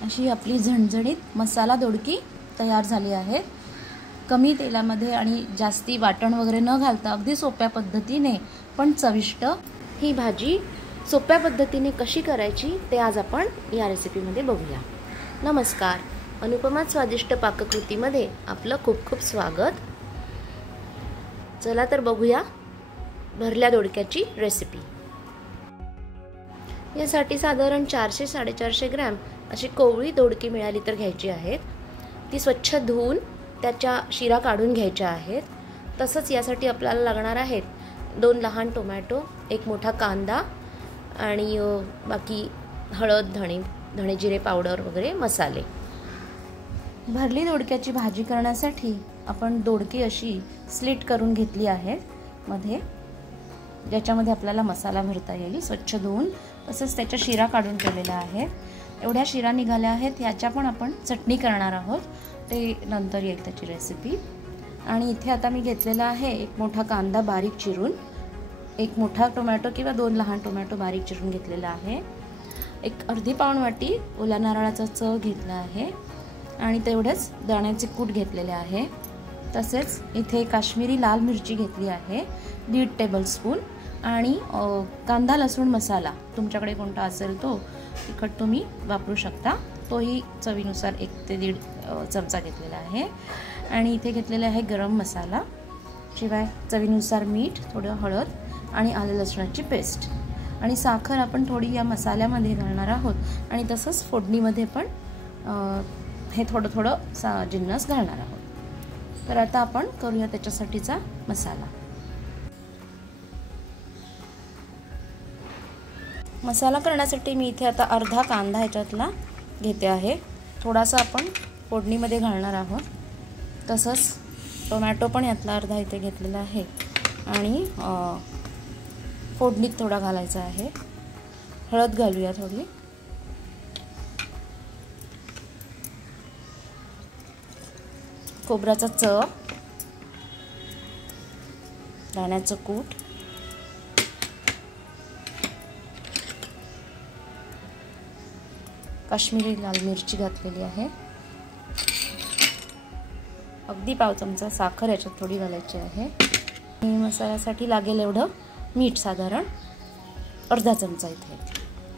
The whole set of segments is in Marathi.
अशी आपली झणझणीत मसाला दोडकी तयार झाली आहे। कमी तेलामध्ये आणि जास्ती वाटण वगैरे न घालता अगदी सोप्या पद्धतीने पण चविष्ट ही भाजी सोप्या पद्धतीने कशी करायची ते आज आपण या रेसिपीमध्ये बघूया। नमस्कार, अनुपमा स्वादिष्ट पाककृतीमध्ये आपलं खूप खूप स्वागत। चला तर बघूया भरल्या दोडक्याची रेसिपी। यासाठी साधारण 400-450 ग्रॅम अशी कोवळी दोडकी मिळाली तर घ्यायची आहेत। ती स्वच्छ धुवून त्याच्या शिरा काढून घ्यायच्या आहेत। तसंच यासाठी आपल्याला लागणार आहेत 2 लहान टोमॅटो, 1 मोठा कांदा आणि बाकी हळद, धणे जिरे पावडर वगैरे मसाले। भरली दोडक्याची भाजी करण्यासाठी आपण दोडकी अशी स्लिट करून घेतली आहे मध्ये, ज्याच्यामध्ये आपल्याला मसाला भरता येईल। स्वच्छ धुवून तसंच त्याच्या शिरा काढून ठेवलेल्या आहेत। एवढ्या शिरा निघाल्या आहेत, याच्या पण आपण चटणी करणार आहोत, ते नंतर येईल त्याची रेसिपी। आणि इथे आता मी घेतलेला आहे 1 मोठा कांदा बारीक चिरून, 1 मोठा टोमॅटो किंवा 2 लहान टोमॅटो बारीक चिरून घेतलेला आहे। एक अर्धी पाऊण वाटी ओल्या नारळाचा चव घेतला आहे आणि तेवढेच दाण्याचे कूट घेतलेले आहे। तसेच इथे काश्मीरी लाल मिरची घेतली आहे 1.5 टेबलस्पून आणि कांदा लसूण मसाला तुमच्याकडे कोणता असेल तो तिखट तुम्ही वापरू शकता, तोही चवीनुसार 1 ते 1.5 चमचा घेतलेला आहे। आणि इथे घेतलेला आहे गरम मसाला, शिवाय चवीनुसार मीठ, थोडं हळद आणि आले लसणाची पेस्ट आणि साखर आपण थोडी या मसाल्यामध्ये घालणार आहोत। आणि तसंच फोडणीमध्ये पण हे थोडं जिन्नस घालणार आहोत। तर आता आपण करूया त्याच्यासाठीचा मसाला। मसाला करण्यासाठी मी इथे आता अर्धा कांदा ह्याच्यातला घेते आहे, थोडासा आपण फोडणीमध्ये घालणार आहोत। तसंच टोमॅटो पण यातला अर्धा इथे घेतलेला आहे आणि फोडणीत थोडा घालायचा आहे। हळद घालूया थोडी, खोबऱ्याचा चव, दाण्याचं कूट, काश्मीरी लाल मिरची घातलेली आहे, अगदी पाव चमचा साखर याच्यात थोडी घालायची आहे आणि मसाल्यासाठी लागेल एवढं मीठ, साधारण अर्धा चमचा। इथे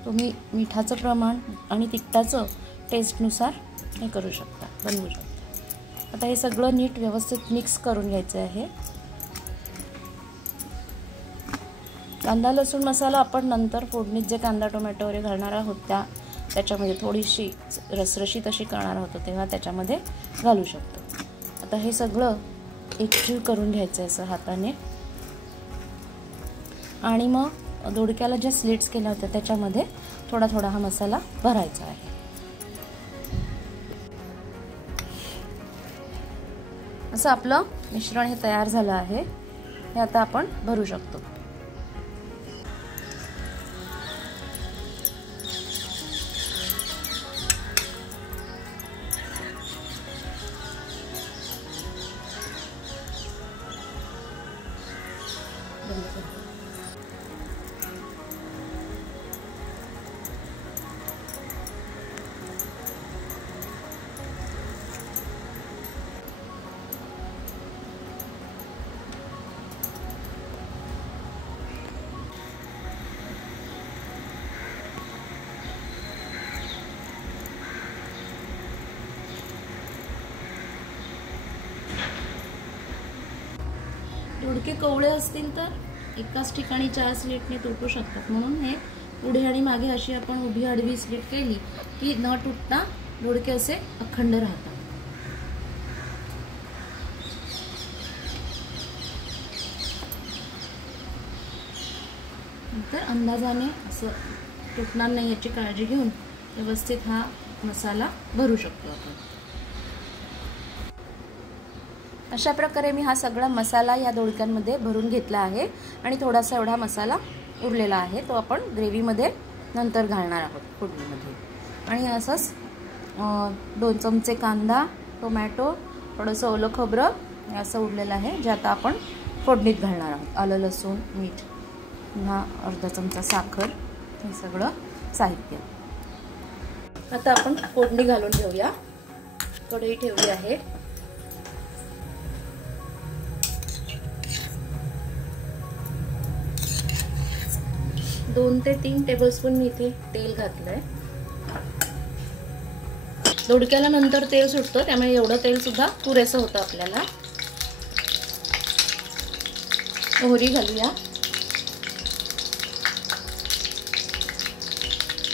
तुम्ही मिठाचं प्रमाण आणि तिखटाचं टेस्टनुसार हे करू शकता, बनवू शकता। आता हे सगळं नीट व्यवस्थित मिक्स करून घ्यायचं आहे। कांदा लसूण मसाला आपण नंतर फोडणीत जे कांदा टोमॅटो वगैरे घालणार आहोत त्याच्यामध्ये थोडीशी रसरशीत अशी करणार आहोत तेव्हा त्याच्यामध्ये घालू शकतो। आता हे सगळं एकजीव करून घ्यायचं आहे असं हाताने आणि मग दोडक्याला ज्या स्लिट्स केल्या होत्या त्याच्यामध्ये थोडा थोडा हा मसाला भरायचा आहे। असं आपलं मिश्रण हे तयार झालं आहे, हे आता आपण भरू शकतो। दोडके कोवळे असतील तर एकाच ठिकाणी 4 स्लिटने तुटू शकतात, म्हणून हे पुढे आणि मागे अशी आपण उभी आडवी स्लिट केली की न तुटता दोडके असे अखंड राहतात। नंतर अंदाजाने असं तुटणार नाही याची काळजी घेऊन व्यवस्थित हा मसाला भरू शकतो आपण। अशा प्रकारे मी हा सगळा मसाला या दोडक्यांमध्ये भरून घेतला आहे आणि थोडासा एवढा मसाला उरलेला आहे, तो आपण ग्रेव्हीमध्ये नंतर घालणार आहोत फोडणीमध्ये। आणि असंच 2 चमचे कांदा, टोमॅटो, थोडंसं ओलं खोबरं असं उरलेलं आहे, जे आता आपण फोडणीत घालणार आहोत। आलं लसूण, मीठ, पुन्हा अर्धा चमचा साखर, हे सगळं साहित्य। आता आपण फोडणी घालून घेऊया. कढई ठेवली आहे. दोन ते 3 टेबलस्पून मी इथे तेल घातलंय. दोडक्याला नंतर तेल सुटतं, त्यामुळे एवढं तेल सुद्धा पुरेसं होतं आपल्याला. मोहरी घालूया.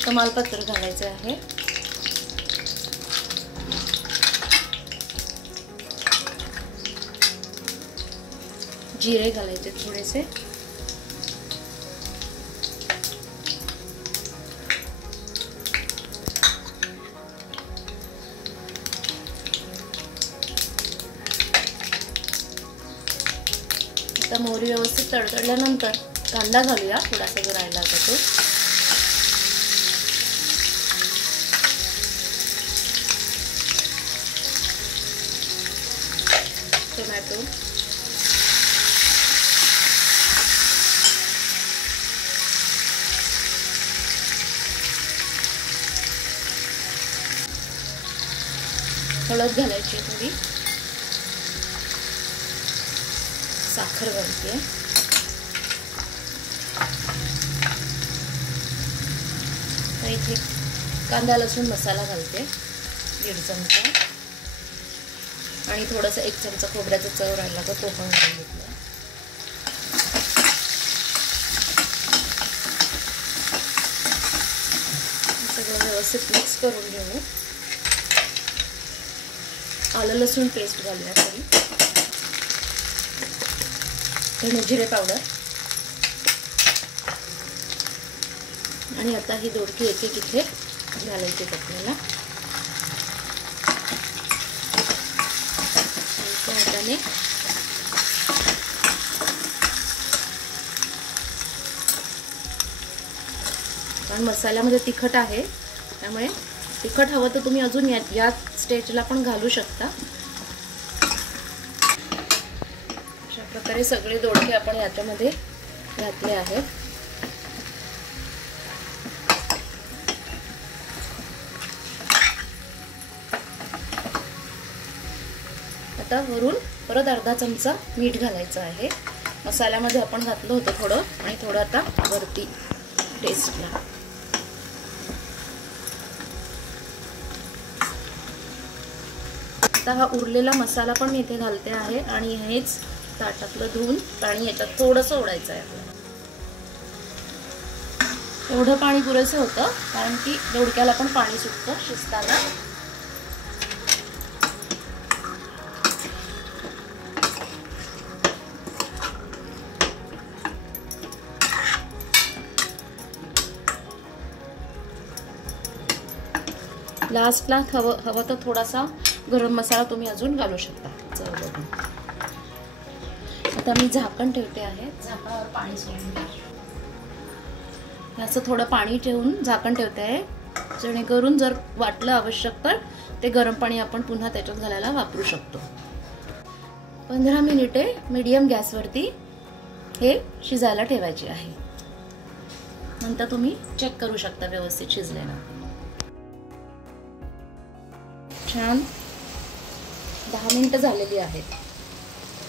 तमालपत्र घालायचे आहे. जिरे घालायचे थोडेसे. आता मोहरी व्यवस्थित तडतडल्यानंतर कांदा घालूया, थोडासा जो राहिला होता तो. टोमॅटो, हळद घालायची थोडी, साखर घालते, इथे कांदा लसूण मसाला घालते 1.5 चमचा, आणि थोडासा 1 चमचा खोबऱ्याचा चव राहिला तर तो पण घालून घेतला. सगळं व्यवस्थित मिक्स करून घेऊ. आलं लसूण पेस्ट घालूया थोडी, धणे जिरे पावडर, आणि आता ही दोडकी एक एक इथे घालायची आपल्याला. हाताने कारण मसाल्यामध्ये तिखट आहे, त्यामुळे तिखट हवं तर तुम्ही अजून या स्टेजला पण घालू शकता. अशा प्रकारे सगळे दोडके आपण याच्यामध्ये घातले आहेत. आता वरून परत अर्धा चमचा मीठ घालायचं आहे. मसाल्यामध्ये आपण घातलं होतं थोडं, आणि थोडं आता वरती टेस्टला. आता हा उरलेला मसाला पण मी इथे घालते आहे, आणि हेच ताटातलं धुवून पाणी याच्यात थोडंसं ओढायचं आहे आपल्याला. एवढं पाणी पुरेसं होतं, कारण की दोडक्याला पण पाणी सुटतं शिजताना. लास्टला हवं तर थोडासा गरम मसाला तुम्ही अजून घालू शकता चव बघून. आता मी झाकण ठेवते आहे. झाकणावर पाणी सोडून असं थोडं पाणी ठेवून झाकण ठेवते आहे, जेणेकरून जर वाटलं आवश्यक तर ते गरम पाणी आपण पुन्हा त्याच्यात घालायला वापरू शकतो. 15 मिनिटे मीडियम गॅसवरती हे शिजायला ठेवायचे आहे. नंतर तुम्ही चेक करू शकता व्यवस्थित शिजलेलं. छान 10 मिनिटं झालेली आहेत.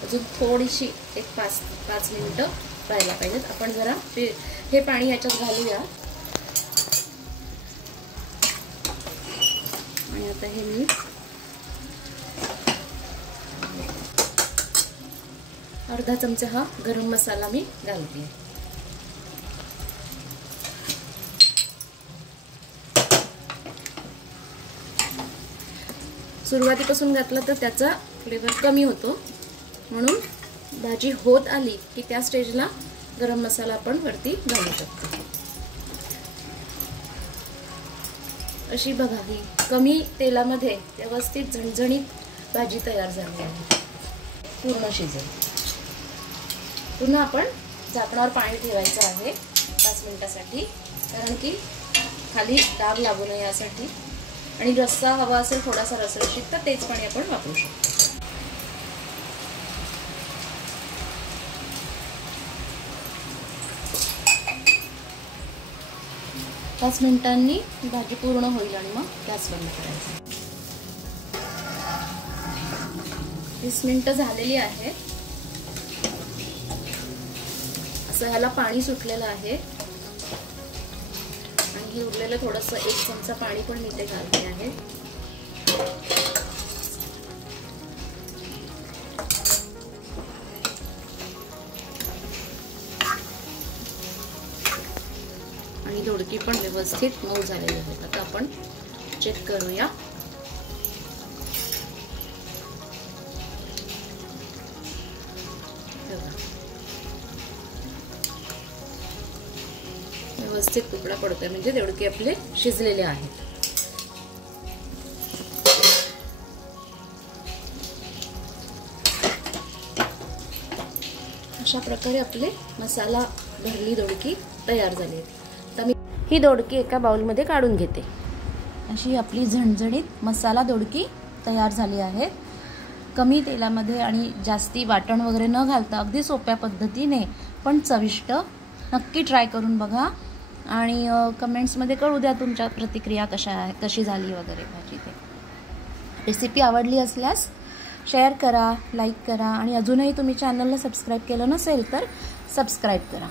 अजून थोडीशी एक 5 मिनिटं राहायला पाहिजेत. आपण जरा हे पाणी याच्यात घालूया, आणि आता हे मी अर्धा चमचा हा गरम मसाला मी घालते. सुरुवातीपासून घातलं तर त्याचा फ्लेवर कमी होतो, म्हणून भाजी होत आली की त्या स्टेजला गरम मसाला आपण वरती घालू शकतो. अशी बघा, ही कमी तेलामध्ये व्यवस्थित झणझणीत भाजी तयार झाली आहे. पूर्ण शिजेल. पुन्हा आपण झाकणावर पाणी ठेवायचं आहे 5 मिनिटासाठी, कारण की खाली डाग लागू नये यासाठी. आणि रस्सा हवा असेल थोडासा रसरशीत तर तेच पाणी आपण वापरू शकतो. 5 मिनिटांनी ही भाजी पूर्ण होईल आणि मग गॅस बंद करायचा. 20 मिनिटं झालेली आहे. असं ह्याला पाणी सुटलेलं आहे आणि हे उरलेलं थोडंसं 1 चमचा पाणी पण मी इथे घालते आहे. आणि दोडकी पण व्यवस्थित मऊ झालेली आहे. आता आपण चेक करूया. व्यवस्थित तुकडा पडतोय म्हणजे दोडके आपले शिजलेले आहेत. अशा प्रकारे आपले मसाला भरली दोडकी तयार झाली आहे. आता मी ही दोडकी एका बाउलमध्ये काढून घेते. अशी आपली झणझणीत मसाला दोडकी तयार झाली आहे. कमी तेलामध्ये आणि जास्ती वाटण वगैरे न घालता अगदी सोप्या पद्धतीने पण चविष्ट. नक्की ट्राय करून बघा आणि कमेंट्समध्ये कळू द्या तुमच्या प्रतिक्रिया कशी झाली वगैरे भाजी ते. रेसिपी आवडली असल्यास शेअर करा, लाईक करा आणि अजूनही तुम्ही चॅनलला सबस्क्राईब केलं नसेल तर सबस्क्राईब करा.